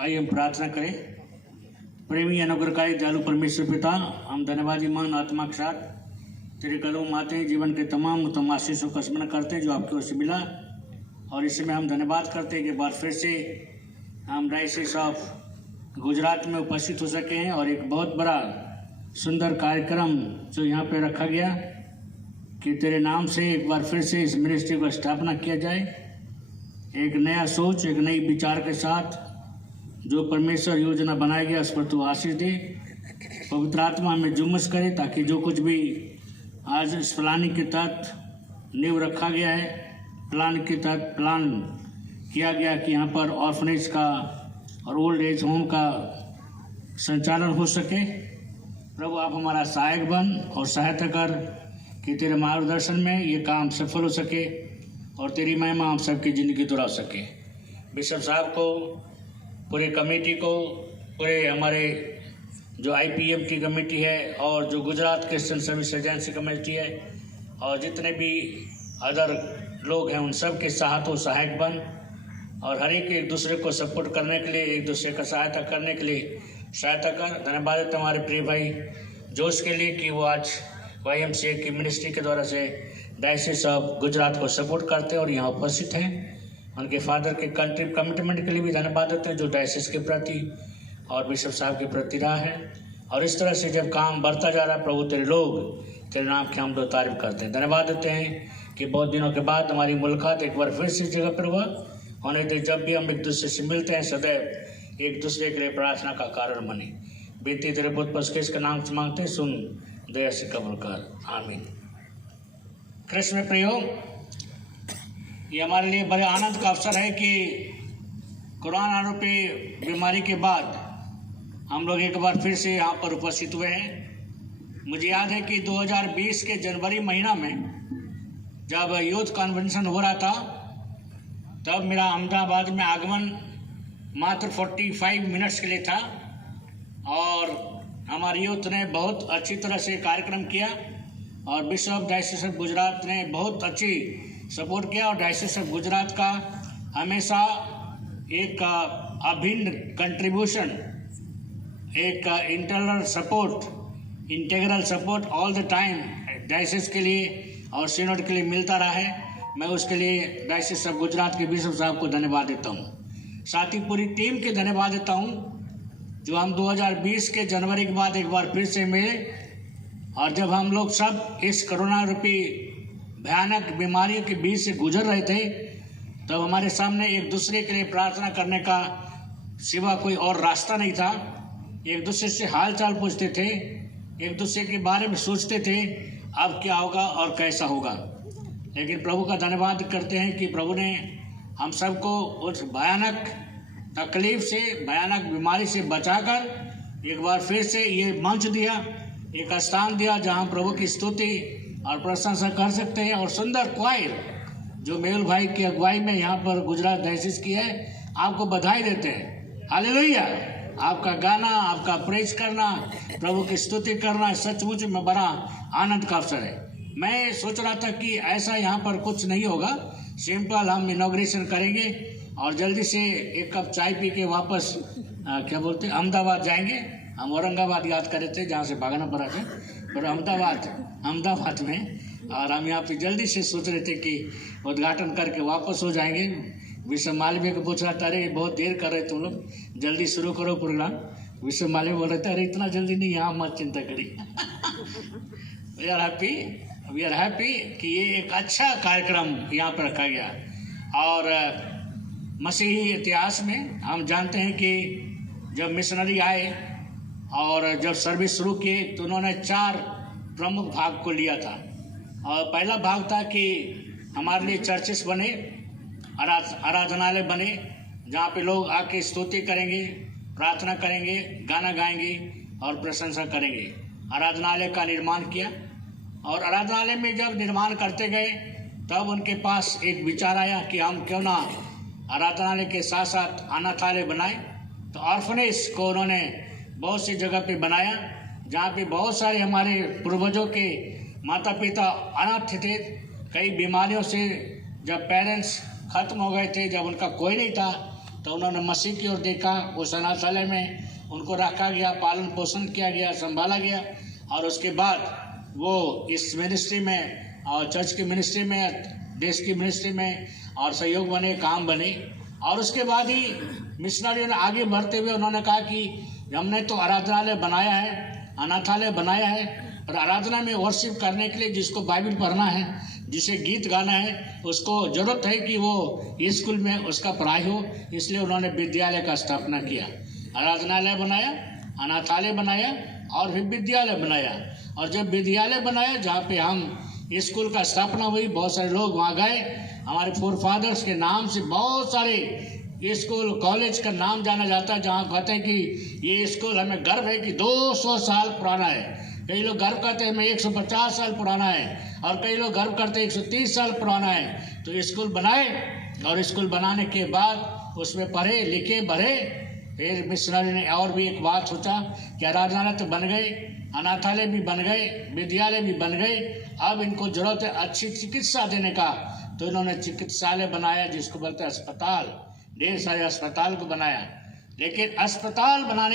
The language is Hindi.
आइए हम प्रार्थना करें। प्रेमी अनुग्रहकारी दयालु परमेश्वर पिता, हम धन्यवादी मान आत्मा के साथ तेरे कदमों में आते हैं। जीवन के तमाम उत्तम आशीषों का स्मरण करते हैं जो आपकी ओर से मिला, और इस समय हम धन्यवाद करते हैं कि बार फिर से हम डायसिस ऑफ गुजरात में उपस्थित हो सके हैं और एक बहुत बड़ा सुंदर कार्यक्रम जो यहाँ पे रखा गया कि तेरे नाम से एक बार फिर से इस मिनिस्ट्री को स्थापना किया जाए, एक नया सोच, एक नई विचार के साथ जो परमेश्वर योजना बनाया गया उस पर तू आशीष दे। पवित्र आत्मा हमें जुम्मस करे ताकि जो कुछ भी आज इस प्लानिंग के तहत नींव रखा गया है, प्लान के तहत प्लान किया गया कि यहाँ पर ऑर्फनेज का और ओल्ड एज होम का संचालन हो सके। प्रभु आप हमारा सहायक बन और सहायता कर कि तेरे मार्गदर्शन में ये काम सफल हो सके और तेरी महिमा हम सबकी ज़िंदगी दोहरा सके। बिशप साहब को, पूरे कमेटी को, पूरे हमारे जो IPM की कमेटी है और जो Gujarat Christian service agency committee है और जितने भी अदर लोग हैं उन सब के साथ वो सहायक बन और हर एक दूसरे को सपोर्ट करने के लिए, एक दूसरे का सहायता करने के लिए सहायता कर। धन्यवाद है तुम्हारे प्रिय भाई जोश के लिए कि वो आज YMCA की मिनिस्ट्री के द्वारा से डायसिस ऑफ गुजरात को सपोर्ट करते हैं और यहाँ उपस्थित हैं। उनके फादर के कमिटमेंट के लिए भी धन्यवाद देते हैं जो डायसिस के प्रति और बिशप साहब के प्रति रहा है। और इस तरह से जब काम बढ़ता जा रहा है प्रभु, तेरे लोग तेरे नाम की हम दो तारीफ करते हैं। धन्यवाद देते हैं कि बहुत दिनों के बाद हमारी मुलाकात एक बार फिर से इस जगह पर हुआ। होने दे जब भी हम एक दूसरे से मिलते हैं सदैव एक दूसरे के लिए प्रार्थना का कारण बने। बेटी तेरे पुत्र पसकेश के नाम से मांगते हैं, सुन दया से कबूल कर, आमीन। कृष्ण में प्रियो, ये हमारे लिए बड़े आनंद का अवसर है कि कोरोना रूपी बीमारी के बाद हम लोग एक बार फिर से यहाँ पर उपस्थित हुए हैं। मुझे याद है कि 2020 के जनवरी महीना में जब यूथ कन्वेंशन हो रहा था तब मेरा अहमदाबाद में आगमन मात्र 45 मिनट्स के लिए था और हमारे यूथ ने बहुत अच्छी तरह से कार्यक्रम किया और बिशप डायसिस ऑफ गुजरात ने बहुत अच्छी सपोर्ट किया और डायसिस ऑफ गुजरात का हमेशा एक अभिन्न कंट्रीब्यूशन, एक integral support all the time diocese के लिए और सिनोड के लिए मिलता रहा है। मैं उसके लिए डायसिस ऑफ गुजरात के बिशप साहब को धन्यवाद देता हूँ। साथ ही पूरी टीम के धन्यवाद देता हूँ जो हम 2020 के जनवरी के बाद एक बार फिर से मिले और जब हम लोग सब इस कोरोना रूपी भयानक बीमारियों के बीच से गुजर रहे थे तब हमारे सामने एक दूसरे के लिए प्रार्थना करने का सिवा कोई और रास्ता नहीं था। एक दूसरे से हाल चाल पूछते थे, एक दूसरे के बारे में सोचते थे अब क्या होगा और कैसा होगा। लेकिन प्रभु का धन्यवाद करते हैं कि प्रभु ने हम सबको उस भयानक तकलीफ से, भयानक बीमारी से बचाकर एक बार फिर से ये मंच दिया, एक स्थान दिया जहां प्रभु की स्तुति और प्रशंसा कर सकते हैं। और सुंदर क्वायर जो मेहुल भाई की अगुवाई में यहाँ पर गुजरात डायसिस की है, आपको बधाई देते हैं। हालेलुया। आपका गाना, आपका प्रेज करना, प्रभु की स्तुति करना सचमुच में बड़ा आनंद का अवसर है। मैं सोच रहा था कि ऐसा यहाँ पर कुछ नहीं होगा, सिंपल हम इनॉग्रेशन करेंगे और जल्दी से एक कप चाय पी के वापस क्या बोलते हैं अहमदाबाद जाएंगे। हम औरंगाबाद याद कर रहे थे जहाँ से भागना पड़ा था, पर अहमदाबाद में, और हम यहाँ पे जल्दी से सोच रहे थे कि उद्घाटन करके वापस हो जाएंगे। विश्व मालवीय को पूछ रहा था, अरे बहुत देर कर रहे तुम लोग, जल्दी शुरू करो प्रोग्राम। विश्व मालवीय बोल रहे थे, अरे इतना जल्दी नहीं, यहाँ मत चिंता करिए। वी आर हैप्पी कि ये एक अच्छा कार्यक्रम यहाँ पर रखा गया। और मसीही इतिहास में हम जानते हैं कि जब मिशनरी आए और जब सर्विस शुरू की तो उन्होंने 4 प्रमुख भाग को लिया था। और पहला भाग था कि हमारे लिए चर्चेस बने, आराधनालय बने जहाँ पे लोग आके स्तुति करेंगे, प्रार्थना करेंगे, गाना गाएंगे और प्रशंसा करेंगे। आराधनालय का निर्माण किया और आराधनालय में जब निर्माण करते गए तब उनके पास एक विचार आया कि हम क्यों ना आराधनालय के साथ साथ अनाथालय बनाए। तो ऑर्फनेज को उन्होंने बहुत सी जगह पे बनाया जहाँ पे बहुत सारे हमारे पूर्वजों के माता पिता अनाथ थे। कई बीमारियों से जब पेरेंट्स ख़त्म हो गए थे, जब उनका कोई नहीं था तो उन्होंने मसीह की ओर देखा। उस अनाथालय में उनको रखा गया, पालन पोषण किया गया, संभाला गया, और उसके बाद वो इस मिनिस्ट्री में और चर्च की मिनिस्ट्री में, देश की मिनिस्ट्री में और सहयोग बने, काम बने। और उसके बाद ही मिशनरियों ने आगे बढ़ते हुए उन्होंने कहा कि हमने तो आराधनालय बनाया है, अनाथालय बनाया है, और आराधना में वर्शिप करने के लिए जिसको बाइबल पढ़ना है, जिसे गीत गाना है, उसको ज़रूरत है कि वो स्कूल में उसका पढ़ाई हो। इसलिए उन्होंने विद्यालय का स्थापना किया, आराधनालय बनाया, अनाथालय बनाया और फिर विद्यालय बनाया। और जब विद्यालय बनाया जहाँ पे हम स्कूल का स्थापना हुई, बहुत सारे लोग वहाँ गए, हमारे फोर फादर्स के नाम से बहुत सारे स्कूल कॉलेज का नाम जाना जाता है, जहाँ कहते हैं कि ये स्कूल हमें गर्व है कि 200 साल पुराना है। कई लोग गर्व करते हैं हमें 150 साल पुराना है, और कई लोग गर्व करते हैं 130 साल पुराना है। तो स्कूल बनाए, और स्कूल बनाने के बाद उसमें पढ़े लिखे बढ़े। फिर मिशनरी ने और भी एक बात सोचा कि आराधनालय तो बन गए, अनाथालय भी बन गए, विद्यालय भी बन गए, अब इनको जरूरत है अच्छी चिकित्सा देने का। तो इन्होंने चिकित्सालय बनाया, जिसको बोलते हैं अस्पताल। ढेर सारे अस्पताल को बनाया, लेकिन अस्पताल बनाने